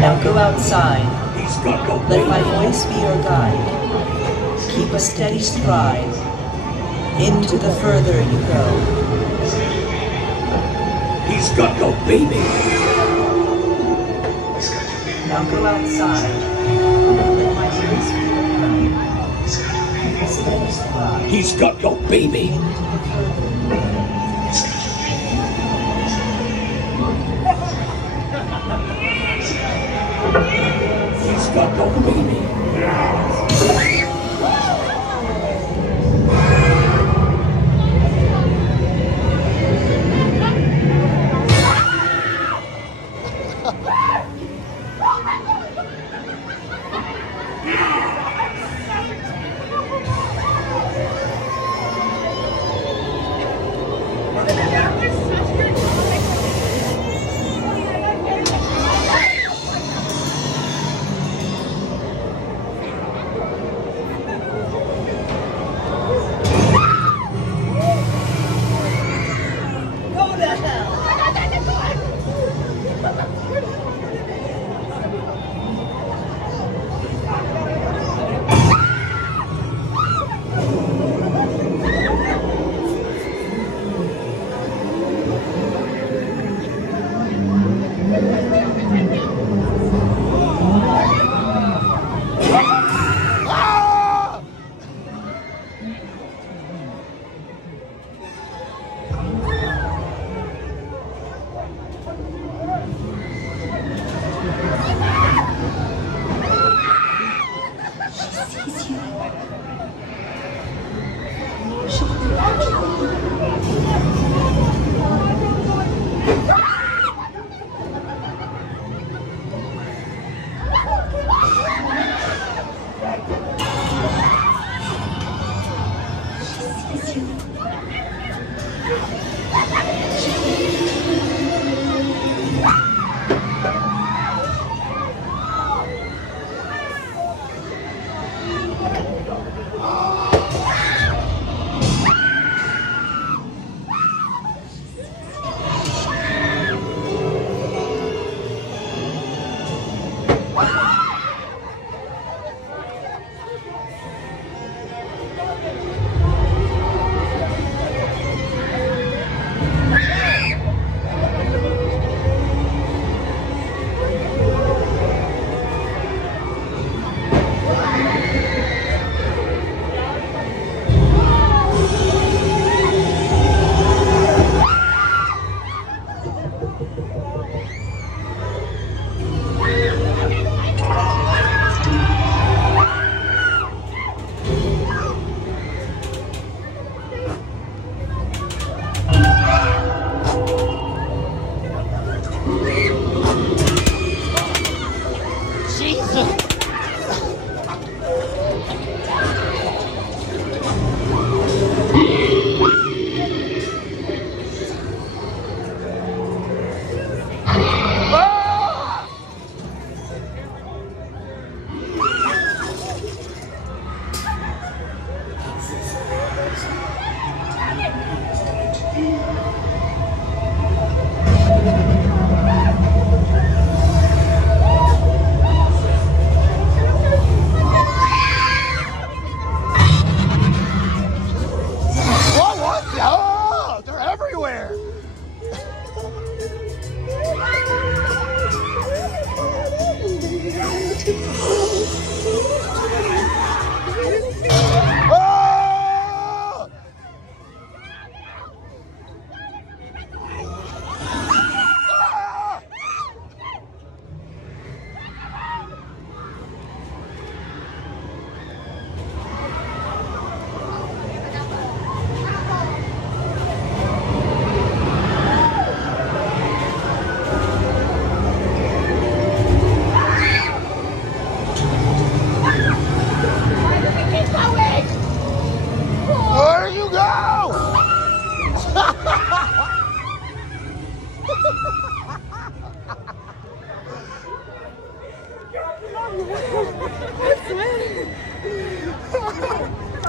Now go outside. Let my voice be your guide. Keep a steady stride. Into the further you go. He's got no baby. Now go outside. Let my voice be your guide. Keep a steady stride. He's got no baby. He's got no baby.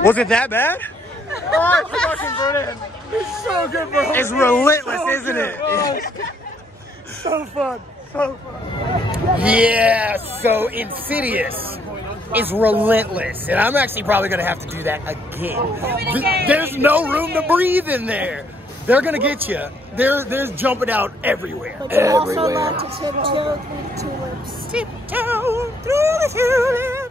Was it that bad? Oh, it's fucking brilliant. It's so good, bro. It's relentless, so isn't good. it? Oh, so fun. So fun. Yeah, so Insidious is relentless, and I'm actually probably gonna have to do that again. There's no room to breathe in there. They're gonna get you. They're jumping out everywhere. But you're also allowed to tiptoe through the tulips. Tiptoe through the tulips.